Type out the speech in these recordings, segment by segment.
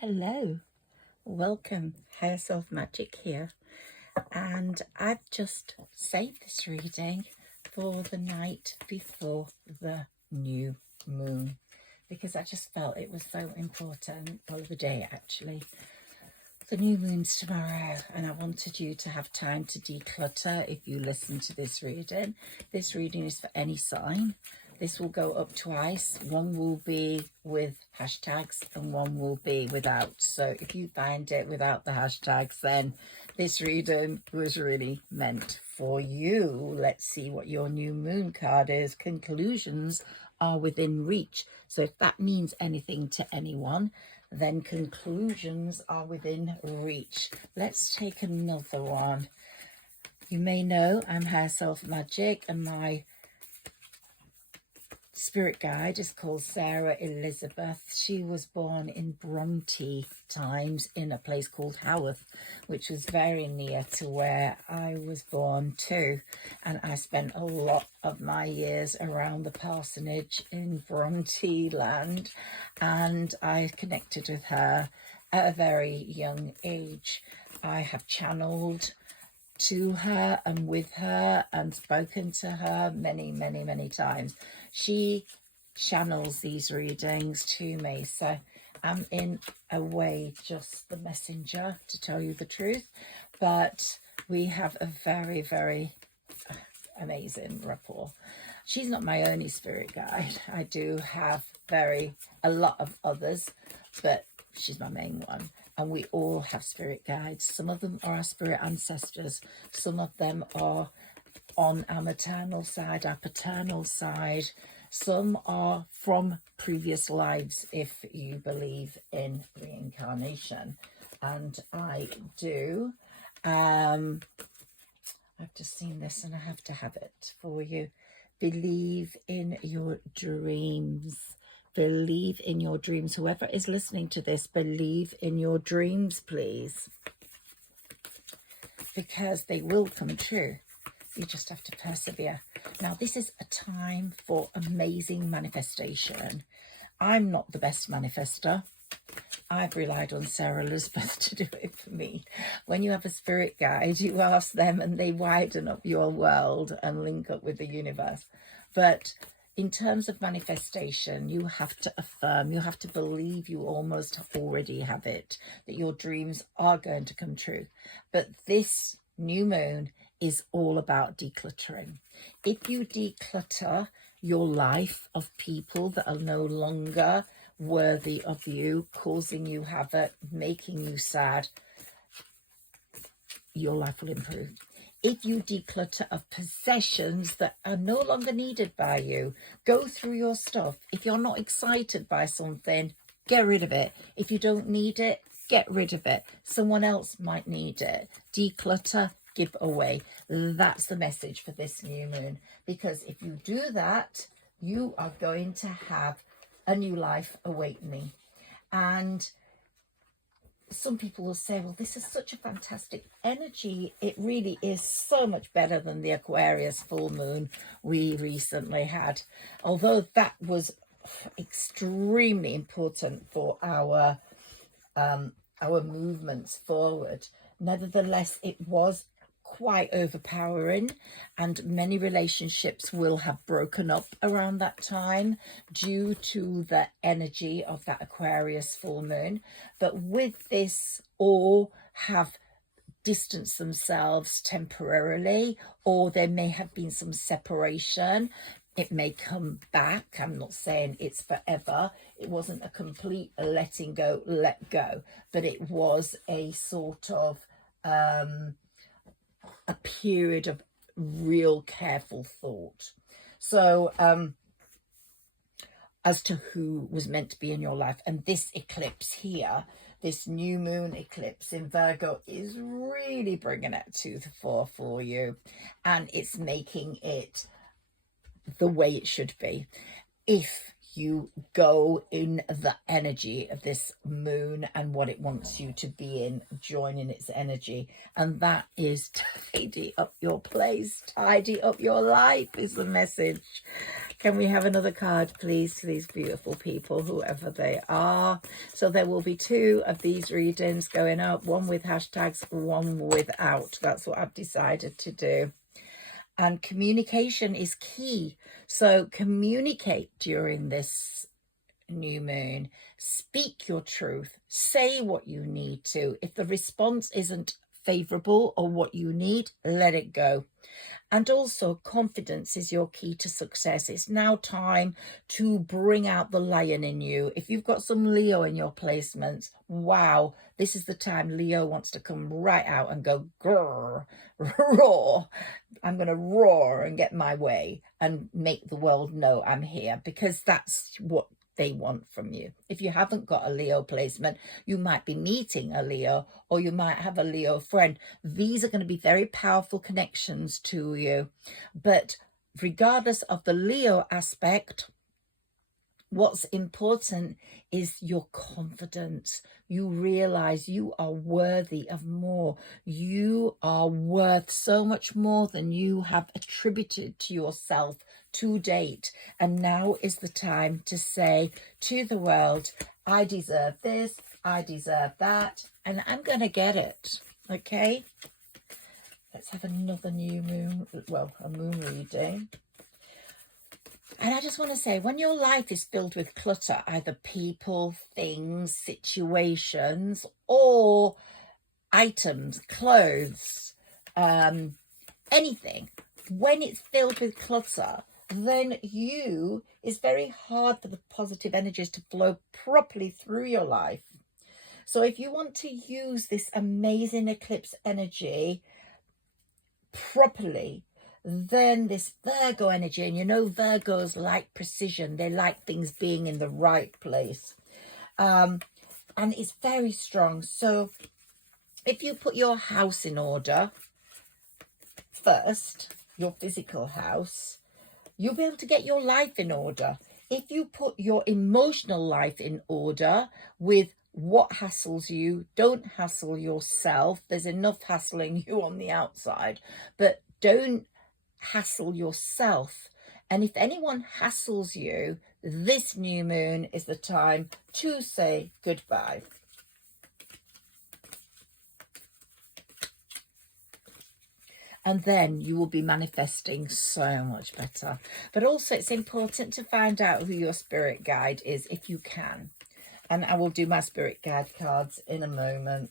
Hello, welcome. Hair Self Magic here, and I've just saved this reading for the night before the new moon because I just felt it was so important. Well, the day actually. The new moon's tomorrow, and I wanted you to have time to declutter if you listen to this reading. This reading is for any sign. This will go up twice. One will be with hashtags and one will be without. So if you find it without the hashtags, then this reading was really meant for you. Let's see what your new moon card is. Conclusions are within reach. So if that means anything to anyone, then conclusions are within reach. Let's take another one. You may know I'm Hair Self Magic, and my spirit guide is called Sarah Elizabeth. She was born in Bronte times in a place called Haworth, which was very near to where I was born too. And I spent a lot of my years around the parsonage in Bronte land, and I connected with her at a very young age. I have channeled to her and with her and spoken to her many times. She channels these readings to me, so I'm in a way just the messenger, to tell you the truth, but we have a very amazing rapport. She's not my only spirit guide. I do have a lot of others, but she's my main one. And we all have spirit guides. Some of them are our spirit ancestors. Some of them are on our maternal side, our paternal side. Some are from previous lives, if you believe in reincarnation. And I do. I've just seen this and I have to have it for you. Believe in your dreams. Believe in your dreams. Whoever is listening to this, believe in your dreams, please. Because they will come true. You just have to persevere. Now, this is a time for amazing manifestation. I'm not the best manifester. I've relied on Sarah Elizabeth to do it for me. When you have a spirit guide, you ask them and they widen up your world and link up with the universe. But in terms of manifestation, you have to affirm, you have to believe you almost already have it, that your dreams are going to come true. But this new moon is all about decluttering. If you declutter your life of people that are no longer worthy of you, causing you havoc, making you sad, your life will improve. If you declutter of possessions that are no longer needed by you, go through your stuff. If you're not excited by something, get rid of it. If you don't need it, get rid of it. Someone else might need it. Declutter, give away. That's the message for this new moon. Because if you do that, you are going to have a new life awakening. And some people will say, well, this is such a fantastic energy. It really is so much better than the Aquarius full moon we recently had. Although that was extremely important for our movements forward. Nevertheless, it was quite overpowering, and many relationships will have broken up around that time due to the energy of that Aquarius full moon. But with this, all have distanced themselves temporarily, or there may have been some separation. It may come back. I'm not saying it's forever. It wasn't a complete letting go, let go, but it was a sort of a period of real careful thought. So as to who was meant to be in your life. And this eclipse here, this new moon eclipse in Virgo, is really bringing it to the fore for you. And it's making it the way it should be. If you go in the energy of this moon and what it wants you to be in, joining its energy. And that is tidy up your place, tidy up your life is the message. Can we have another card, please, for these beautiful people, whoever they are? So there will be 2 of these readings going up, one with hashtags, one without. That's what I've decided to do. And communication is key. So communicate during this new moon. Speak your truth. Say what you need to. If the response isn't favorable or what you need, let it go. And also, confidence is your key to success. It's now time to bring out the lion in you. If you've got some Leo in your placements, wow, this is the time Leo wants to come right out and go, grrr, roar. I'm going to roar and get my way and make the world know I'm here, because that's what they want from you. If you haven't got a Leo placement, you might be meeting a Leo, or you might have a Leo friend. These are going to be very powerful connections to you. But regardless of the Leo aspect, what's important is your confidence. You realize you are worthy of more. You are worth so much more than you have attributed to yourself to date. And now is the time to say to the world, I deserve this, I deserve that, and I'm going to get it. Okay? Let's have another new moon, well, a moon reading. And I just want to say, when your life is filled with clutter, either people, things, situations, or items, clothes, anything, when it's filled with clutter, then it's very hard for the positive energies to flow properly through your life. So if you want to use this amazing eclipse energy properly, then this Virgo energy, and you know Virgos like precision, they like things being in the right place, and it's very strong. So if you put your house in order first, your physical house, you'll be able to get your life in order. If you put your emotional life in order with what hassles you, don't hassle yourself. There's enough hassling you on the outside, but don't hassle yourself. And if anyone hassles you, this new moon is the time to say goodbye. And then you will be manifesting so much better. But also it's important to find out who your spirit guide is if you can. And I will do my spirit guide cards in a moment.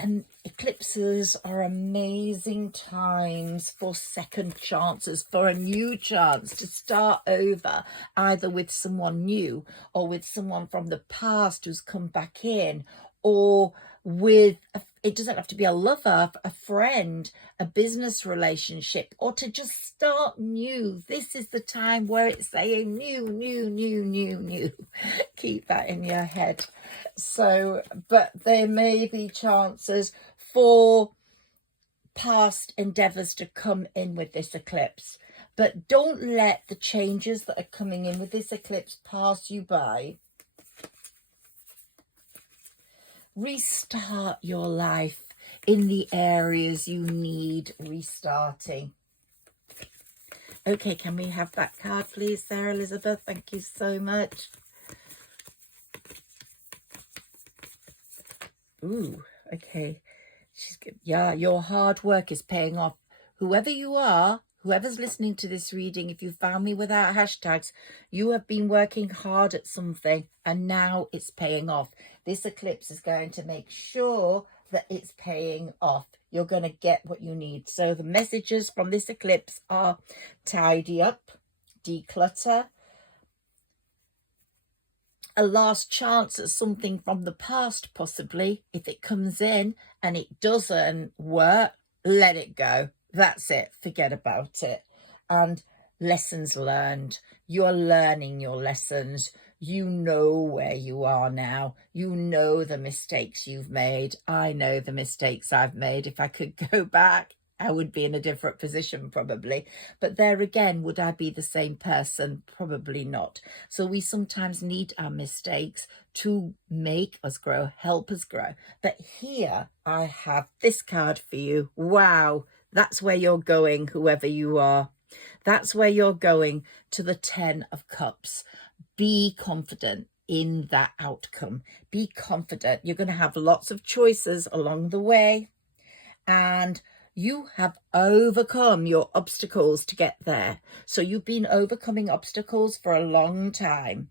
And eclipses are amazing times for second chances, for a new chance to start over, either with someone new or with someone from the past who's come back in, or with, it doesn't have to be a lover, a friend, a business relationship, or to just start new. This is the time where it's saying new, new, new, new, new. Keep that in your head. So, but there may be chances for past endeavours to come in with this eclipse. But don't let the changes that are coming in with this eclipse pass you by. Restart your life in the areas you need restarting. Okay, can we have that card, please, Sarah Elizabeth? Thank you so much. Ooh, okay. She's good. Yeah, your hard work is paying off. Whoever you are, whoever's listening to this reading, if you found me without hashtags, you have been working hard at something and now it's paying off. This eclipse is going to make sure that it's paying off. You're going to get what you need. So the messages from this eclipse are tidy up, declutter, a last chance at something from the past, possibly. If it comes in and it doesn't work, let it go. That's it. Forget about it. And lessons learned. You're learning your lessons. You know where you are now. You know the mistakes you've made. I know the mistakes I've made. If I could go back, I would be in a different position probably. But there again, would I be the same person? Probably not. So we sometimes need our mistakes to make us grow, help us grow. But here I have this card for you. Wow, that's where you're going, whoever you are. That's where you're going, to the 10 of Cups. Be confident in that outcome. Be confident. You're going to have lots of choices along the way, and you have overcome your obstacles to get there. So you've been overcoming obstacles for a long time.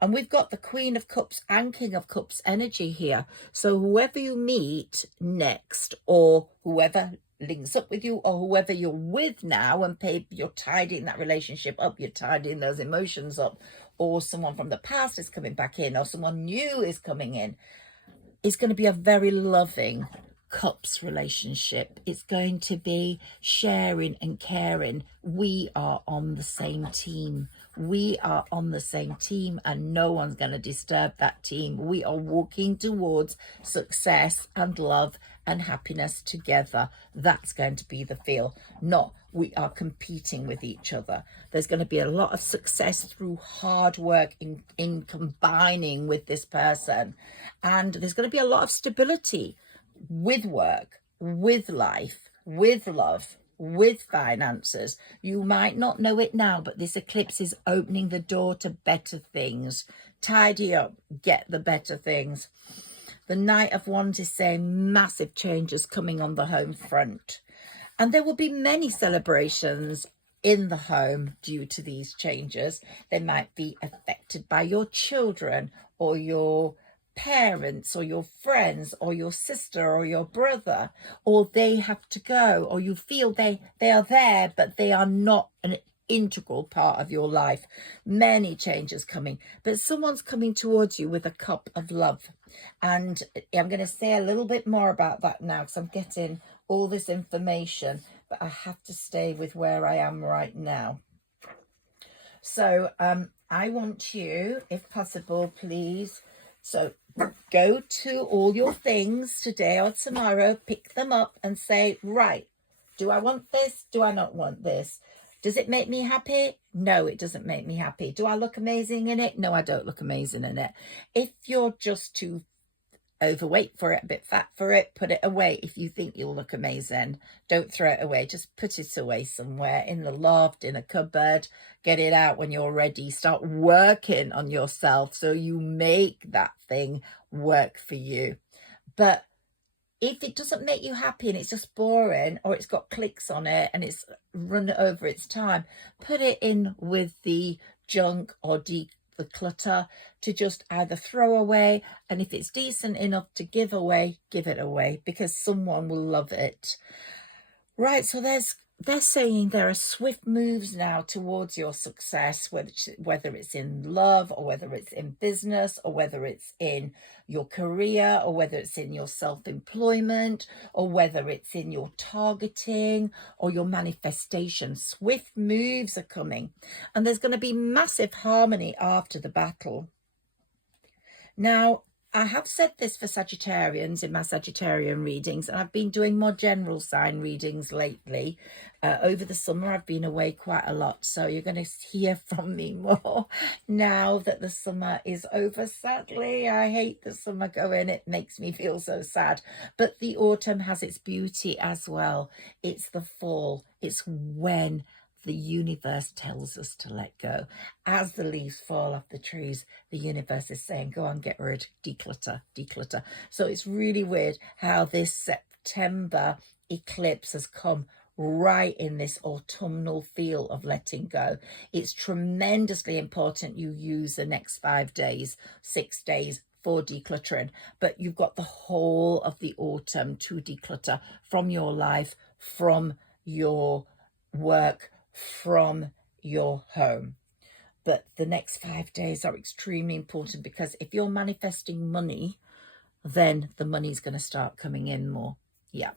And we've got the Queen of Cups and King of Cups energy here. So whoever you meet next, or whoever links up with you, or whoever you're with now, and you're tidying that relationship up, you're tidying those emotions up, or someone from the past is coming back in, or someone new is coming in, it's going to be a very loving Cups relationship. It's going to be sharing and caring. We are on the same team. We are on the same team, and no one's going to disturb that team. We are walking towards success and love and happiness together. That's going to be the feel, not we are competing with each other. There's going to be a lot of success through hard work in combining with this person. And there's going to be a lot of stability with work, with life, with love, with finances. You might not know it now, but this eclipse is opening the door to better things. Tidy up, get the better things. The Knight of Wands is saying massive changes coming on the home front. And there will be many celebrations in the home due to these changes. They might be affected by your children, or your parents, or your friends, or your sister, or your brother, or they have to go, or you feel they are there, but they are not an integral part of your life. Many changes coming, but someone's coming towards you with a cup of love. And I'm going to say a little bit more about that now, because I'm getting all this information, but I have to stay with where I am right now. So I want you, if possible, please, so go to all your things today or tomorrow, pick them up and say, right, do I want this? Do I not want this? Does it make me happy? No, it doesn't make me happy. Do I look amazing in it? No, I don't look amazing in it. If you're just too overweight for it, a bit fat for it, put it away. If you think you'll look amazing, don't throw it away. Just put it away somewhere, in the loft, in a cupboard. Get it out when you're ready. Start working on yourself so you make that thing work for you. But if it doesn't make you happy and it's just boring, or it's got clicks on it and it's run over its time, put it in with the junk or the clutter to just either throw away, and if it's decent enough to give away, give it away, because someone will love it. Right, so they're saying there are swift moves now towards your success, whether it's in love, or whether it's in business, or whether it's in your career, or whether it's in your self-employment, or whether it's in your targeting or your manifestation. Swift moves are coming, and there's going to be massive harmony after the battle. Now, I have said this for Sagittarians in my Sagittarian readings, and I've been doing more general sign readings lately. Over the summer, I've been away quite a lot, so you're going to hear from me more now that the summer is over, sadly. I hate the summer going. It makes me feel so sad. But the autumn has its beauty as well. It's the fall. It's when the universe tells us to let go. As the leaves fall off the trees, the universe is saying, go on, get rid, declutter, declutter. So it's really weird how this September eclipse has come right in this autumnal feel of letting go. It's tremendously important you use the next 5 days, 6 days for decluttering, but you've got the whole of the autumn to declutter from your life, from your work, from your home. But the next 5 days are extremely important, because if you're manifesting money, then the money's going to start coming in more. Yeah,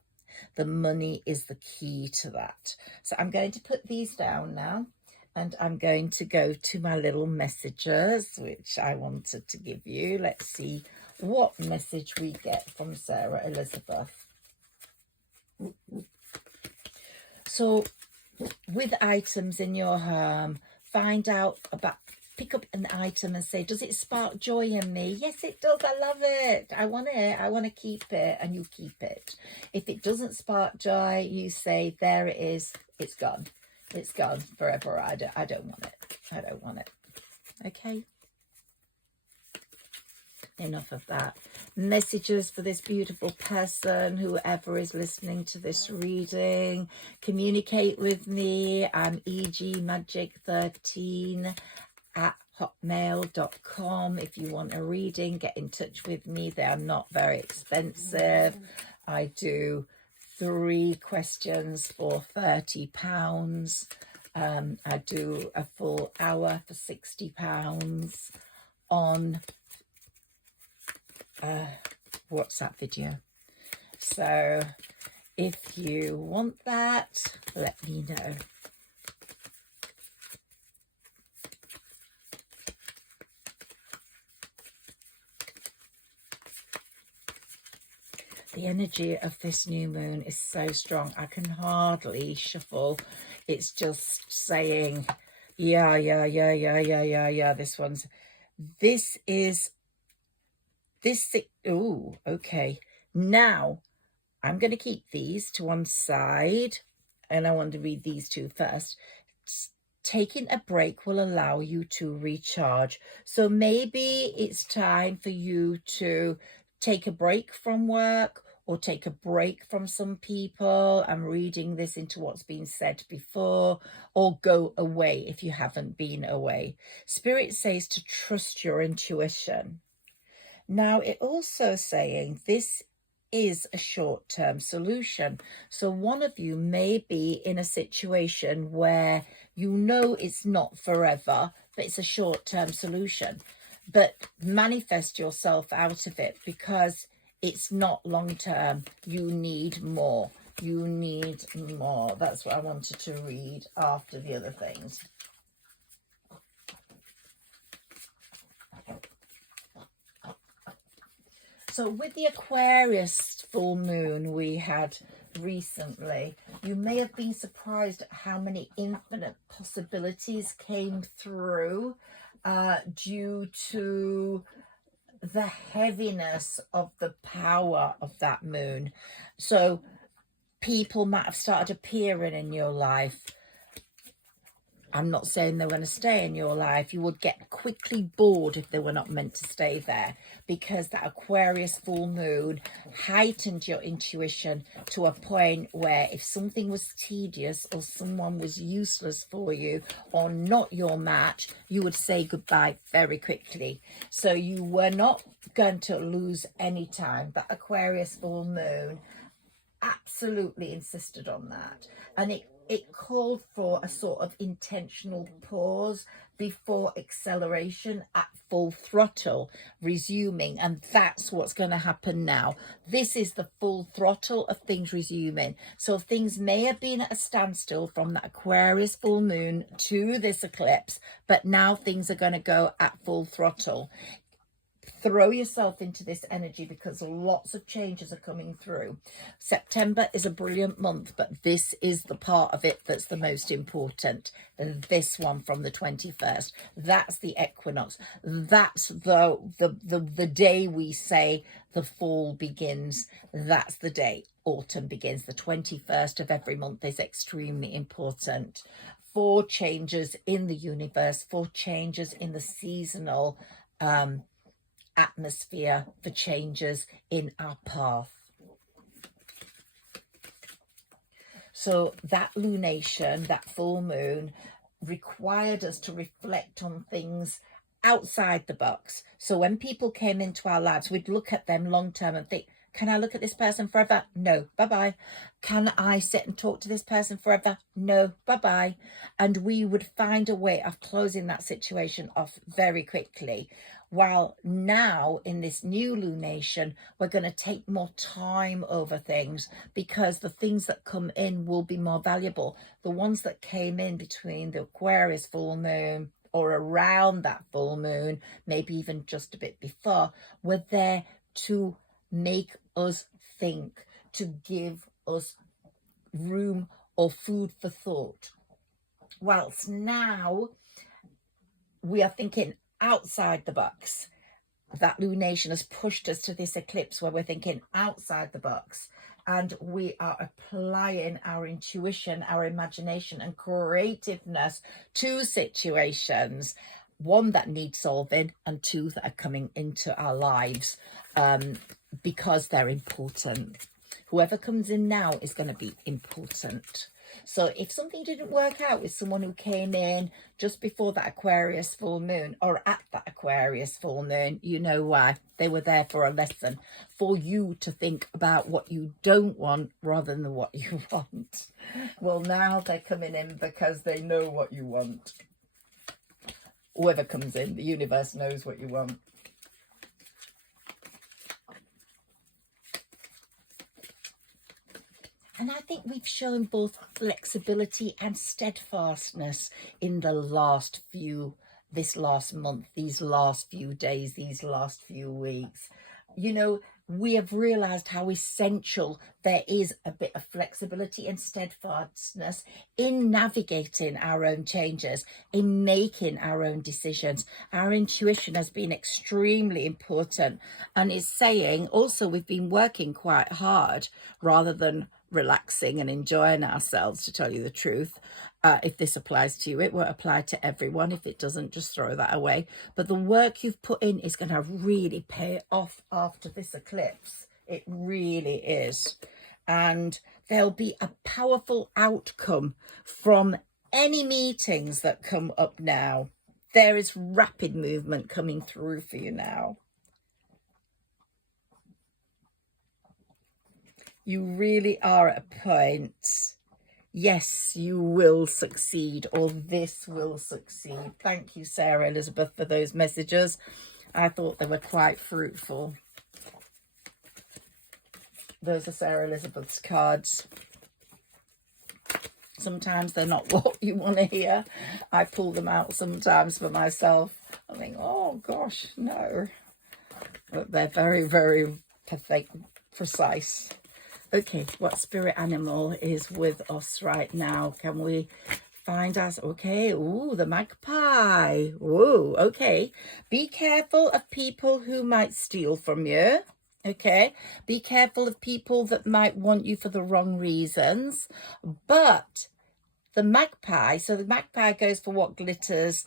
the money is the key to that. So I'm going to put these down now, and I'm going to go to my little messages, which I wanted to give you. Let's see what message we get from Sarah Elizabeth. So with items in your home, find out about, pick up an item and say, does it spark joy in me? Yes, it does. I love it. I want it. I want to keep it. And you keep it. If it doesn't spark joy, you say, there it is. It's gone. It's gone forever. I don't want it. I don't want it. Okay. Enough of that. Messages for this beautiful person, whoever is listening to this reading. Communicate with me. I'm egmagic13@hotmail.com. If you want a reading, get in touch with me. They are not very expensive. I do 3 questions for £30. I do a full hour for £60 on WhatsApp video. So if you want that, let me know. The energy of this new moon is so strong. I can hardly shuffle. It's just saying, yeah. Oh, okay. Now, I'm going to keep these to one side, and I want to read these 2 first. Taking a break will allow you to recharge. So maybe it's time for you to take a break from work or take a break from some people. I'm reading this into what's been said before, or go away if you haven't been away. Spirit says to trust your intuition. Now, it also saying this is a short-term solution. So one of you may be in a situation where you know it's not forever, but it's a short-term solution. But manifest yourself out of it, because it's not long-term. You need more. You need more. That's what I wanted to read after the other things. So with the Aquarius full moon we had recently, you may have been surprised at how many infinite possibilities came through due to the heaviness of the power of that moon. So people might have started appearing in your life. I'm not saying they're going to stay in your life. You would get quickly bored if they were not meant to stay there, because that Aquarius full moon heightened your intuition to a point where if something was tedious or someone was useless for you or not your match, you would say goodbye very quickly. So you were not going to lose any time. That Aquarius full moon absolutely insisted on that. And it called for a sort of intentional pause before acceleration at full throttle resuming. And that's what's going to happen now. This is the full throttle of things resuming. So things may have been at a standstill from that Aquarius full moon to this eclipse, but now things are going to go at full throttle. Throw yourself into this energy, because lots of changes are coming through. September is a brilliant month, but this is the part of it that's the most important. This one from the 21st. That's the equinox. That's the day we say the fall begins. That's the day autumn begins. The 21st of every month is extremely important. 4 changes in the universe, 4 changes in the seasonal atmosphere, for changes in our path. So that lunation, that full moon, required us to reflect on things outside the box. So when people came into our lives, we'd look at them long term and think, can I look at this person forever? No, bye-bye. Can I sit and talk to this person forever? No, bye-bye. And we would find a way of closing that situation off very quickly. While now in this new lunation, we're going to take more time over things, because the things that come in will be more valuable. The ones that came in between the Aquarius full moon or around that full moon, maybe even just a bit before, were there to make us think, to give us room or food for thought. Whilst now we are thinking outside the box. That lunation has pushed us to this eclipse where we're thinking outside the box, and we are applying our intuition, our imagination and creativeness to situations, one that need solving and two that are coming into our lives because they're important. Whoever comes in now is going to be important. So if something didn't work out with someone who came in just before that Aquarius full moon or at that Aquarius full moon, you know why. They were there for a lesson, for you to think about what you don't want rather than what you want. Well, now they're coming in because they know what you want. Whoever comes in, the universe knows what you want. And I think we've shown both flexibility and steadfastness in the this last month, these last few days, these last few weeks. You know, we have realized how essential there is a bit of flexibility and steadfastness in navigating our own changes, in making our own decisions. Our intuition has been extremely important, and is saying also we've been working quite hard rather than relaxing and enjoying ourselves, to tell you the truth. If this applies to you, it will apply to everyone. If it doesn't, just throw that away. But the work you've put in is going to really pay off after this eclipse. It really is. And there'll be a powerful outcome from any meetings that come up now. There is rapid movement coming through for you now. You really are at a point. Yes, you will succeed, or this will succeed. Thank you, Sarah Elizabeth, for those messages. I thought they were quite fruitful. Those are Sarah Elizabeth's cards. Sometimes they're not what you want to hear. I pull them out sometimes for myself. I think, oh gosh, no. But they're very, very perfect, precise. Okay, what spirit animal is with us right now? Can we find us? Okay, ooh, the magpie. Ooh, okay. Be careful of people who might steal from you. Okay, be careful of people that might want you for the wrong reasons. But the magpie, so the magpie goes for what glitters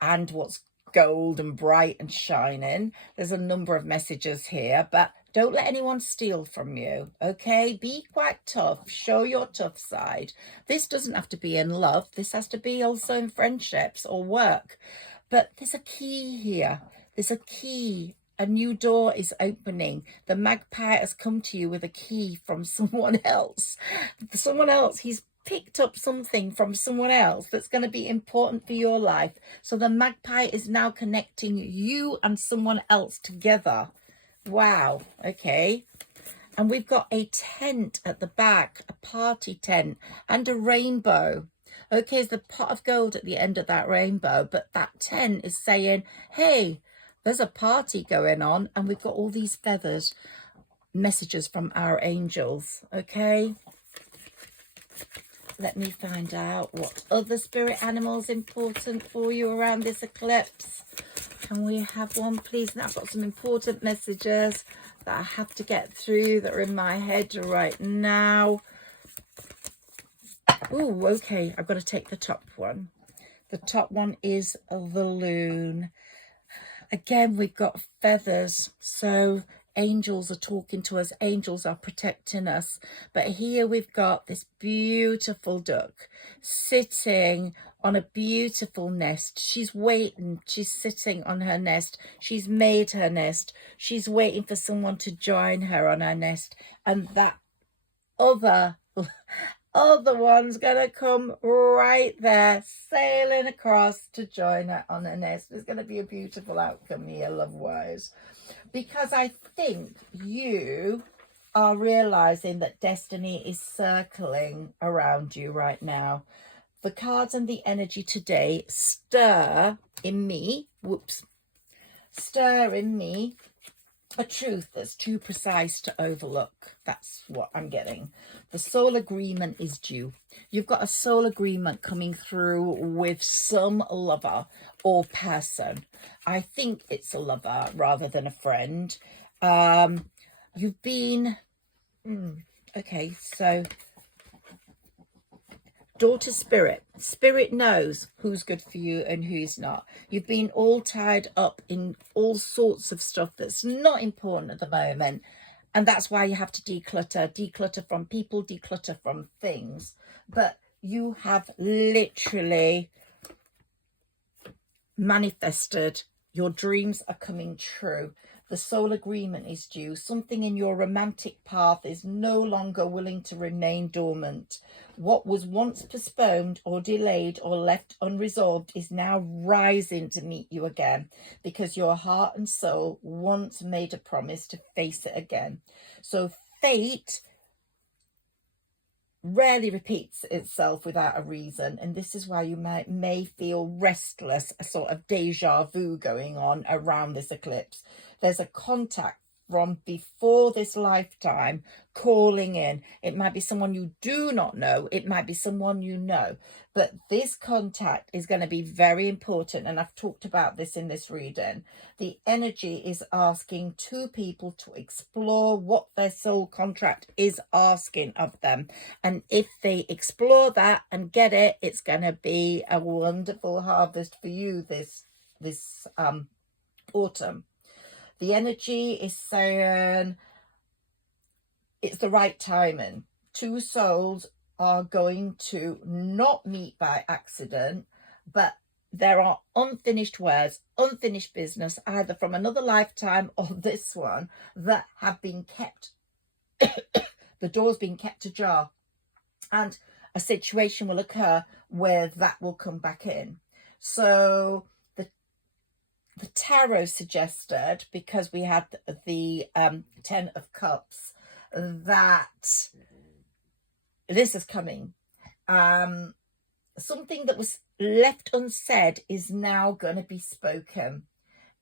and what's gold and bright and shining. There's a number of messages here, but don't let anyone steal from you, okay? Be quite tough. Show your tough side. This doesn't have to be in love. This has to be also in friendships or work. But there's a key here. There's a key. A new door is opening. The magpie has come to you with a key from someone else. Someone else, he's picked up something from someone else that's going to be important for your life. So the magpie is now connecting you and someone else together. Wow, okay. And we've got a tent at the back, a party tent, and a rainbow. Okay, there's the pot of gold at the end of that rainbow, but that tent is saying, hey, there's a party going on, and we've got all these feathers, messages from our angels, okay? Let me find out what other spirit animals important for you around this eclipse. Can we have one, please? And I've got some important messages that I have to get through that are in my head right now. Oh, okay. I've got to take the top one. The top one is the loon. Again, we've got feathers. So angels are talking to us. Angels are protecting us. But here we've got this beautiful duck sitting on a beautiful nest. She's waiting. She's sitting on her nest. She's made her nest. She's waiting for someone to join her on her nest. And that other one's gonna come right there, sailing across to join her on her nest. There's gonna be a beautiful outcome here, love-wise. Because I think you are realizing that destiny is circling around you right now. The cards and the energy today stir in me a truth that's too precise to overlook. That's what I'm getting. The soul agreement is due. You've got a soul agreement coming through with some lover or person. I think it's a lover rather than a friend. You've been... okay, so... Daughter Spirit. Spirit knows who's good for you and who's not. You've been all tied up in all sorts of stuff that's not important at the moment. And that's why you have to declutter. Declutter from people, declutter from things. But you have literally manifested. Your dreams are coming true. The soul agreement is due. Something in your romantic path is no longer willing to remain dormant. What was once postponed or delayed or left unresolved is now rising to meet you again, because your heart and soul once made a promise to face it again. So fate rarely repeats itself without a reason, and this is why you may feel restless, a sort of deja vu going on around this eclipse. There's a contact from before this lifetime calling in. It might be someone you do not know, it might be someone you know, but this contact is going to be very important, and I've talked about this in this reading. The energy is asking two people to explore what their soul contract is asking of them, and if they explore that and get it, it's going to be a wonderful harvest for you this autumn. The energy is saying it's the right timing. Two souls are going to not meet by accident, but there are unfinished words, unfinished business, either from another lifetime or this one, that have been kept, the door's been kept ajar. And a situation will occur where that will come back in. So the tarot suggested, because we had the 10 of Cups, that this is coming. Something that was left unsaid is now going to be spoken.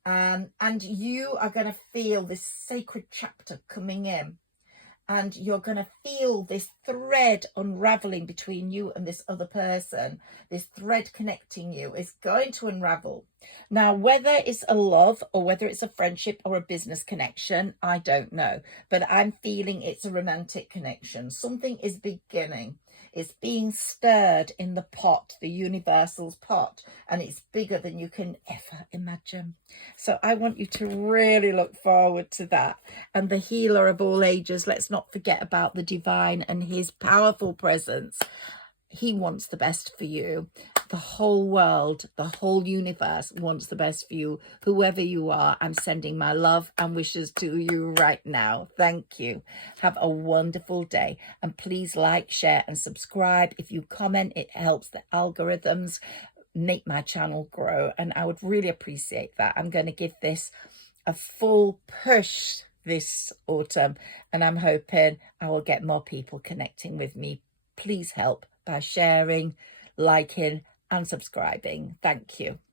And you are going to feel this sacred chapter coming in. And you're going to feel this thread unraveling between you and this other person. This thread connecting you is going to unravel. Now, whether it's a love or whether it's a friendship or a business connection, I don't know. But I'm feeling it's a romantic connection. Something is beginning. It's being stirred in the pot, the universal's pot, and it's bigger than you can ever imagine. So I want you to really look forward to that. And the healer of all ages, let's not forget about the divine and his powerful presence. He wants the best for you. The whole world, the whole universe wants the best for you. Whoever you are, I'm sending my love and wishes to you right now. Thank you. Have a wonderful day. And please like, share and subscribe. If you comment, it helps the algorithms make my channel grow. And I would really appreciate that. I'm going to give this a full push this autumn. And I'm hoping I will get more people connecting with me. Please help by sharing, liking and subscribing. Thank you.